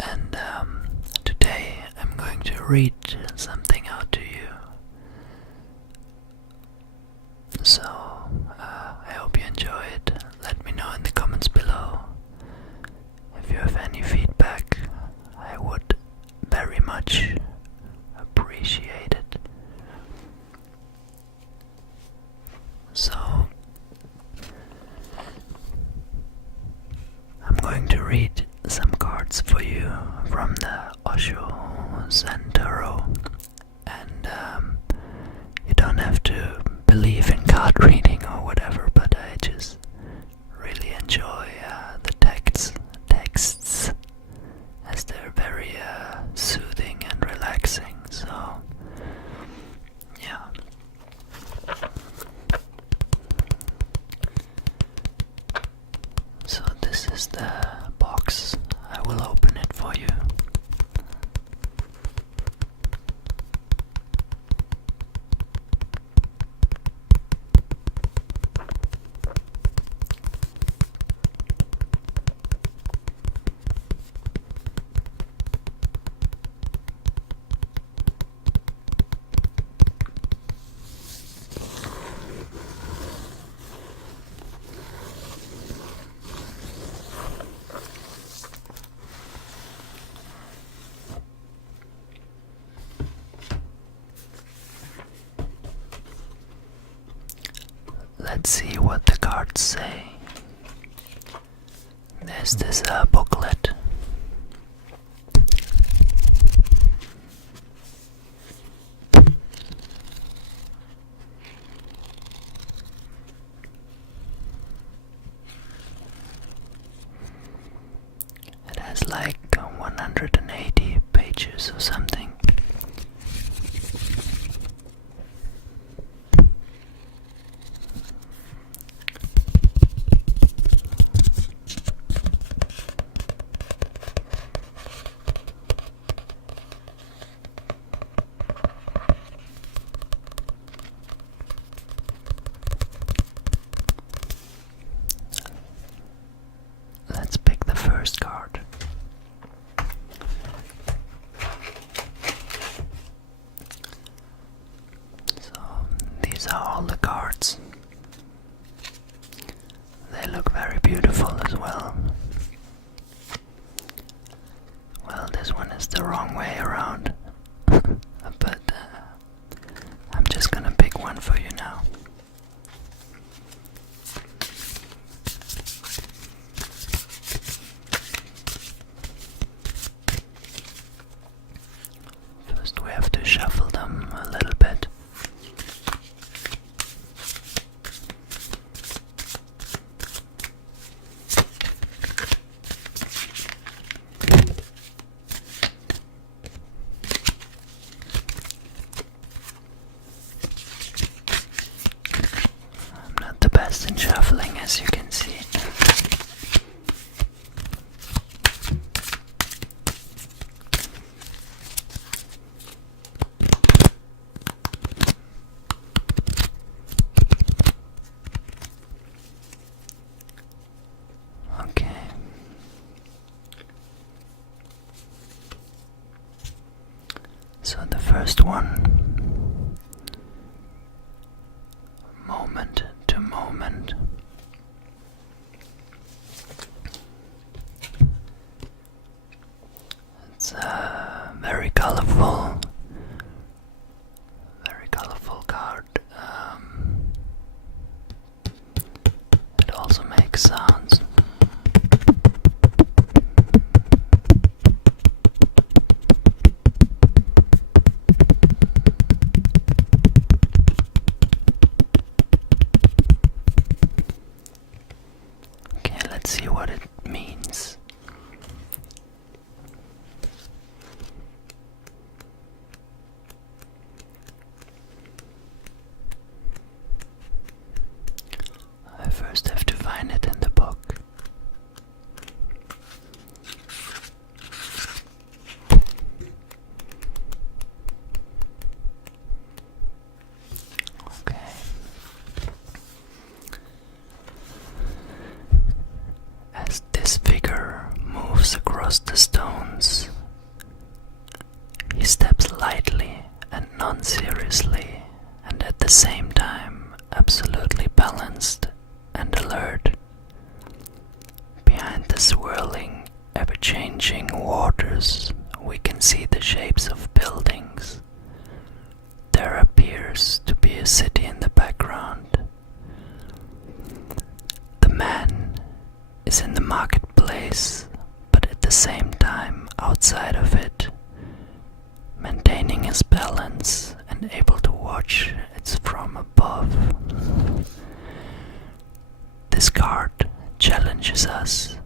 and today I'm going to read something out to you. So I hope you enjoy it. Let me know in the comments below. If you have any feedback, I would very much appreciate it. So I'm going to read some cards for you from the Osho Zen tarot, and you don't have to believe in card reading or whatever, but I just really enjoy the texts as they're very soothing and relaxing. So yeah. So this is the box. I will open it for you. Let's see what the cards say. There's this booklet. It has like 180 pages or something. Let's pick the first card. So these are all the cards. They look very beautiful as well. Well, this one is the wrong way around, but I'm just gonna pick one for you now. First we have to shuffle them a little bit. I'm not the best in shuffling, as you can see. Okay. So the first one, moment to moment. It's a very colorful card. It also makes sounds. Okay, let's see what it means. I first have to find it in the book. Okay. changing waters, we can see the shapes of buildings. There appears to be a city in the background. The man is in the marketplace, but at the same time outside of it, maintaining his balance and able to watch it from above. This card challenges us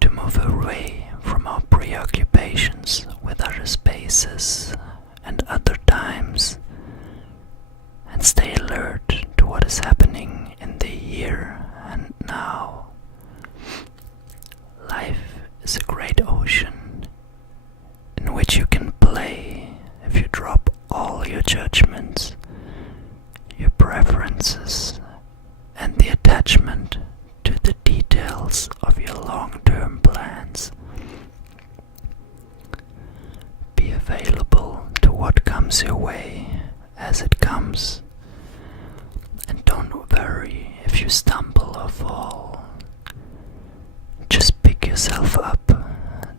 to move away from our preoccupations with other spaces and other times and stay alert to what is happening in the here and now. Life is a great ocean in which you can play if you drop all your judgments, your preferences, and the attachment to the details of your long-term plans. Be available to what comes your way as it comes, and don't worry if you stumble or fall. Just pick yourself up,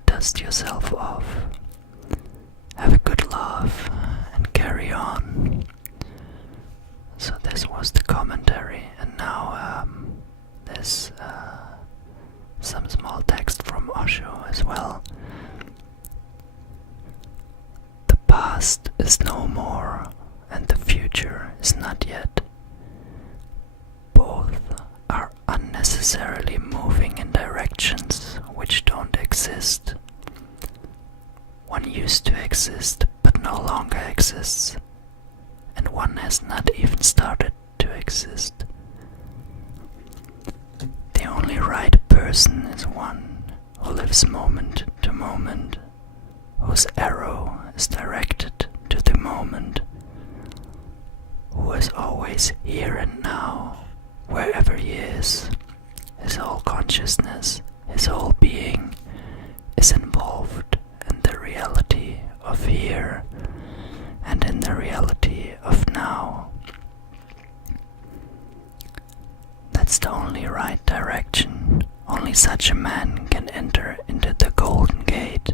dust yourself off, have a good laugh, and carry on. So this was the commentary, and now there's some small text from Osho as well. The past is no more, and the future is not yet. Both are unnecessarily moving in directions which don't exist. One used to exist but no longer exists, and one has not even started to exist. The only right person is one who lives moment to moment, whose arrow is directed to the moment, who is always here and now, wherever he is. His whole consciousness, his whole being is involved in the reality of here and in the reality of now. That's the only right direction. Only such a man can enter into the Golden Gate.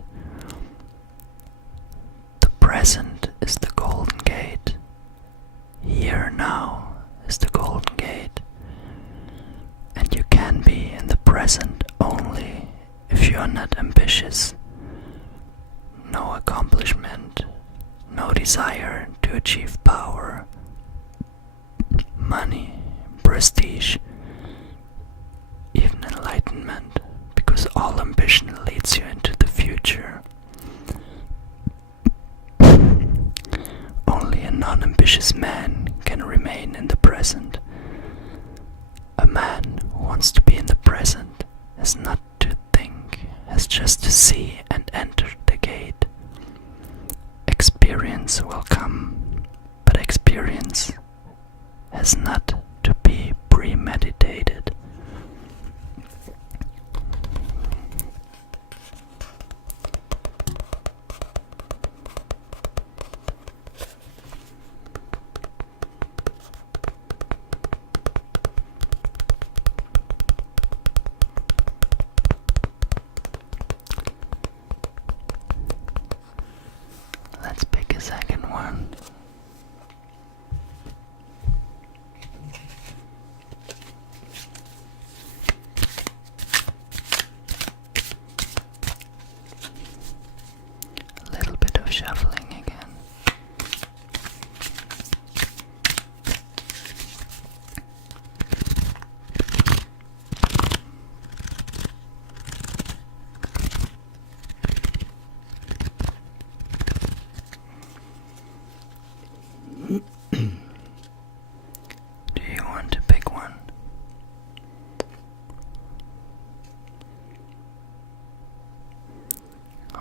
The present is the Golden Gate. Here now is the Golden Gate. And you can be in the present only if you are not ambitious. No accomplishment, no desire to achieve power, money, prestige, even enlightenment, because all ambition leads you into the future. Only a non-ambitious man can remain in the present. A man who wants to be in the present has not to think, has just to see and enter the gate. Experience will come, but experience has not to be premeditated. Let's pick a second one. A little bit of shuffling again. Do you want to pick one?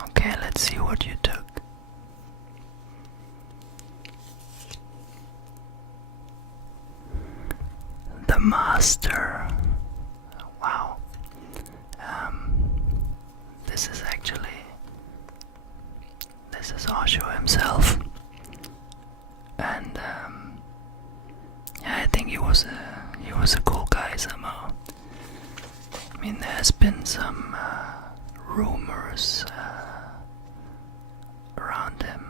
Okay, let's see what you took. The Master. Wow. This is Osho himself. And yeah, I think he was a cool guy somehow. I mean, there has been some rumors around him.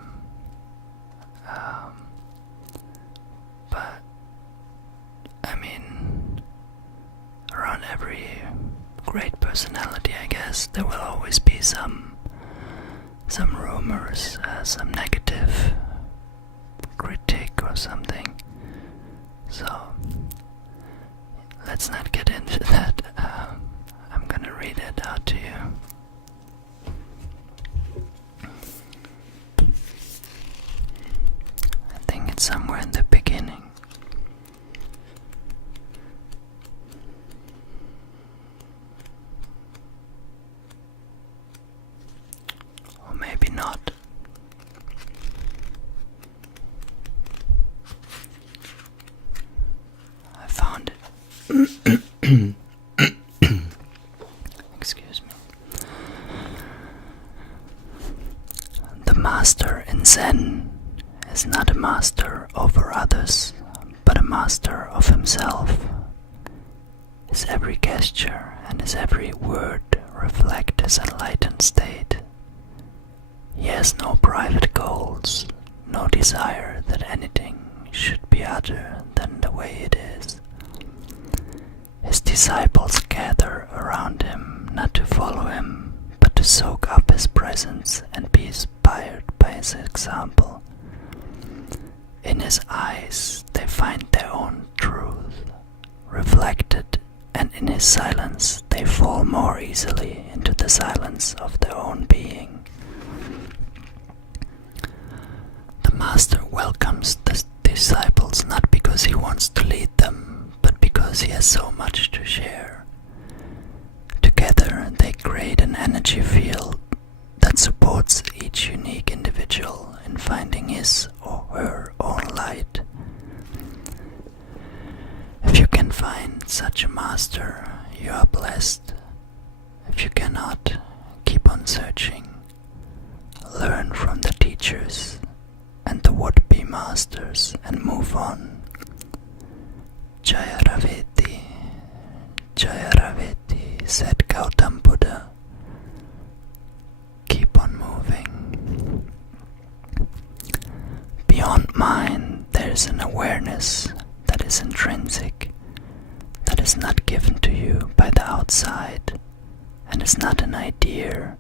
But I mean, around every great personality, I guess, there will always be some rumors, some negative critique or something. So let's not get into that. I'm gonna read it out to you. I think it's somewhere in the beginning. Or maybe not. I found it. Excuse me. The master in Zen is not a master over others, but a master of himself. His every gesture and his every word reflect his enlightened state. He has no private goals, no desire that anything should be other than the way it is. His disciples gather around him not to follow him, but to soak up his presence and be inspired by his example. In his eyes they find their own truth reflected, and in his silence they fall more easily into the silence of their own being. The master welcomes the disciples not because he wants to lead them, but because he has so much to share. Together they create an energy field that supports each unique individual in finding his or her own light. If you can find such a master, you are blessed. If you cannot, keep on searching. Learn from the teachers and the would-be masters and move on. Jaya Raveti, said Gautam Buddha. Keep on moving. Beyond mind, there is an awareness that is intrinsic, that is not given to you by the outside, and is not an idea,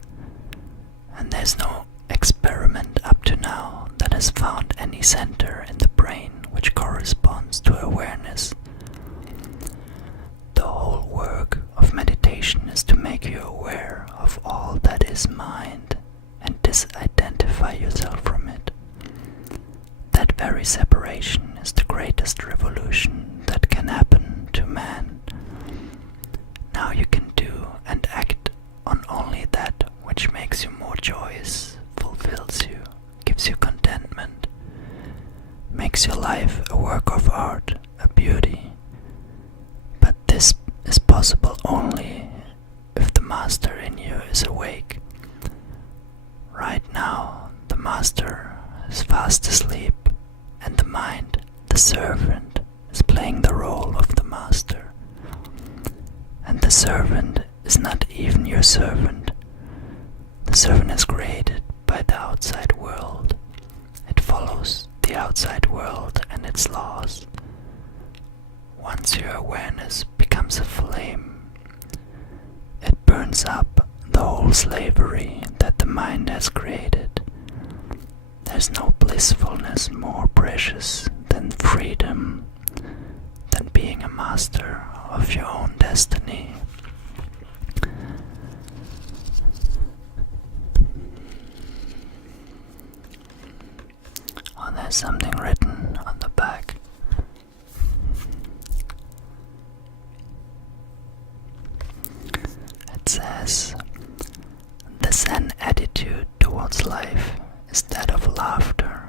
and there's no experiment up to now that has found any center in the brain which corresponds to awareness. The whole work of meditation is to make you aware of all that is mind and disidentify yourself from it. That very separation is the greatest revolution that can happen to man. Now you can do and act on only that which makes you more joyous, fulfills you, gives you contentment, makes your life a work of art, a beauty. But this is possible only if the master in you is awake. Right now, the master is fast asleep, and the mind, the servant, is playing the role of the master. And the servant is not even your servant. The servant is created by the outside world. It follows the outside world and its laws. Once your awareness becomes a flame, it burns up the whole slavery that the mind has created. There's no blissfulness more precious than freedom, than being a master of your own destiny. Oh, there's something written on the back. It says, "The Zen attitude towards life is that of laughter,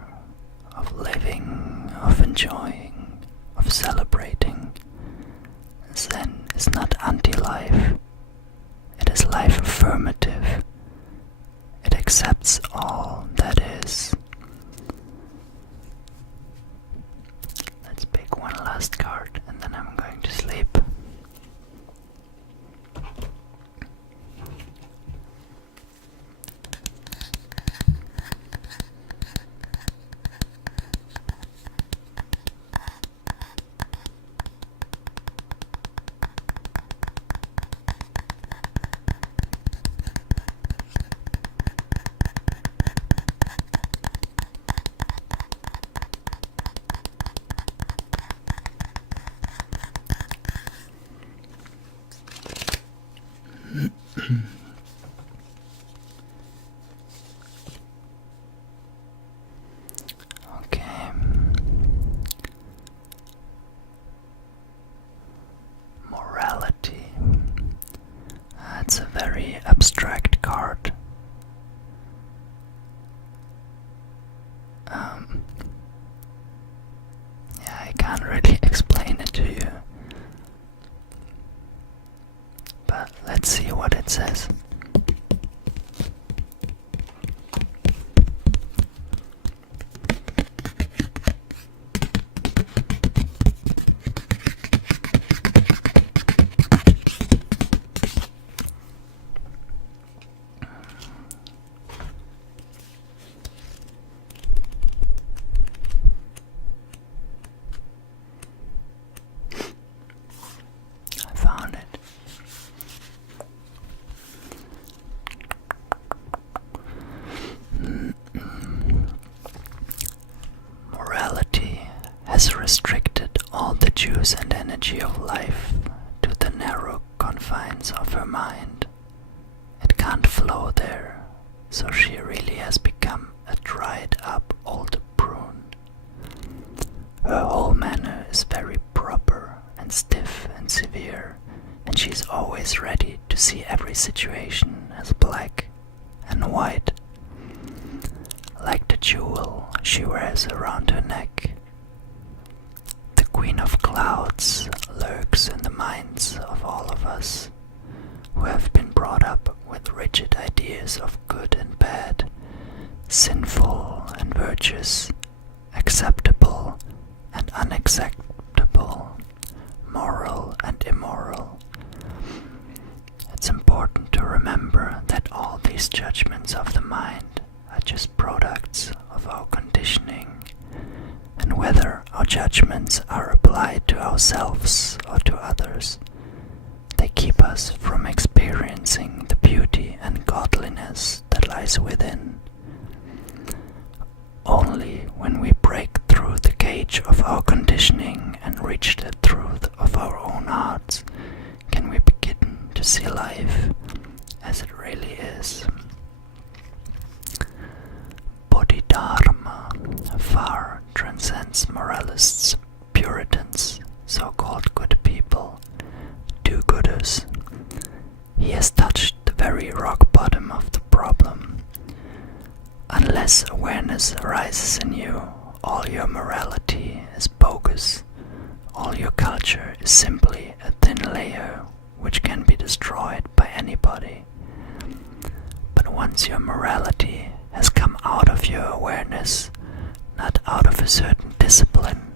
of living, of enjoying, of celebrating. Zen is not anti-life, it is life affirmative. It accepts all that is." Let's pick one last card and then I'm going to sleep. Okay. Morality. That's a very abstract card. Yeah, I can't really explain it to you. But let's see what it says. I found it. Morality has restricted all the juice and energy of life to the narrow confines of her mind. It can't flow there, so she really has become a dried up old prune. Her whole manner is very proper and stiff and severe, and she's always ready to see every situation as black and white, like the jewel she wears around her neck. The Queen of Clouds lurks in the minds of all of us, who have been brought up with rigid ideas of good and bad, sinful and virtuous, acceptable and unacceptable, moral and immoral. It's important to remember that all these judgments of the mind are just products of our conditioning, and whether our judgments are applied to ourselves or to others, they keep us from experiencing the beauty and godliness that lies within. Only when we break through the cage of our conditioning and reach the truth of our own hearts can we begin to see life as it really is. Bodhidharma far transcends moralists, Puritans, so-called good people, do-gooders. He has touched the very rock bottom of the problem. Unless awareness arises in you, all your morality is bogus. All your culture is simply a thin layer which can be destroyed by anybody. But once your morality has come out of your awareness, not out of a certain discipline,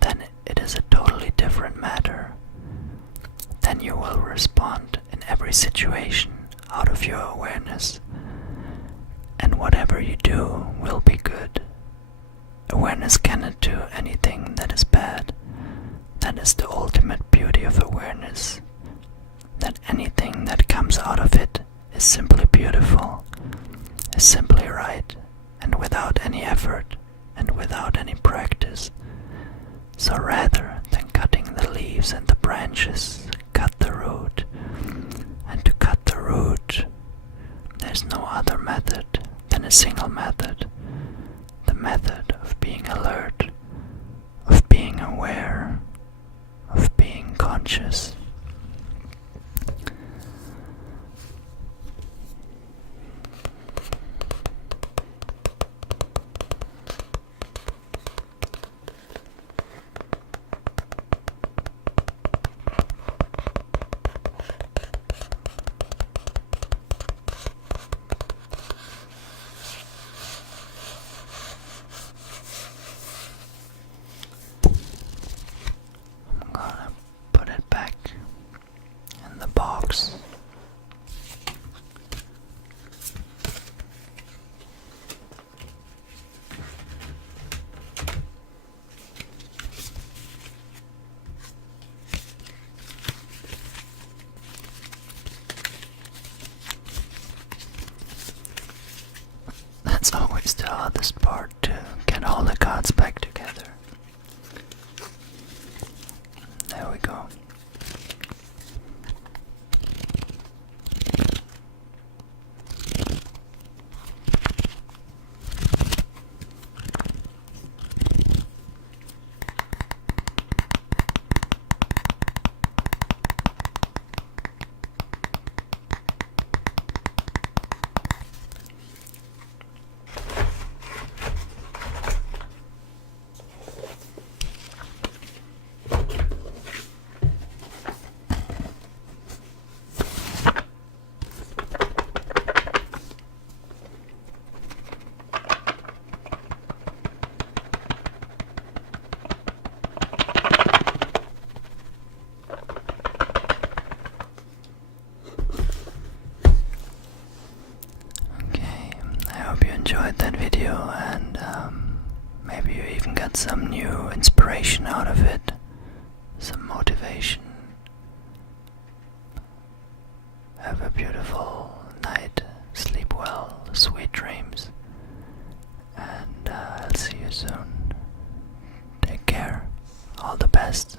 then it is a totally different matter. Then you will respond in every situation out of your awareness, and whatever you do will be good. Awareness cannot do anything that is bad. That is the ultimate beauty of awareness, that anything that comes out of it is simply beautiful, is simply right, and without any effort and without any practice. So rather than cutting the leaves and the branches, cut the root. And to cut the root, there's no other method than a single method, the method of being alert, of being aware, of being conscious. That's always the hardest part, to get all the cards back together. There we go. video, and maybe you even got some new inspiration out of it, some motivation. Have a beautiful night, sleep well, sweet dreams, and I'll see you soon. Take care, all the best.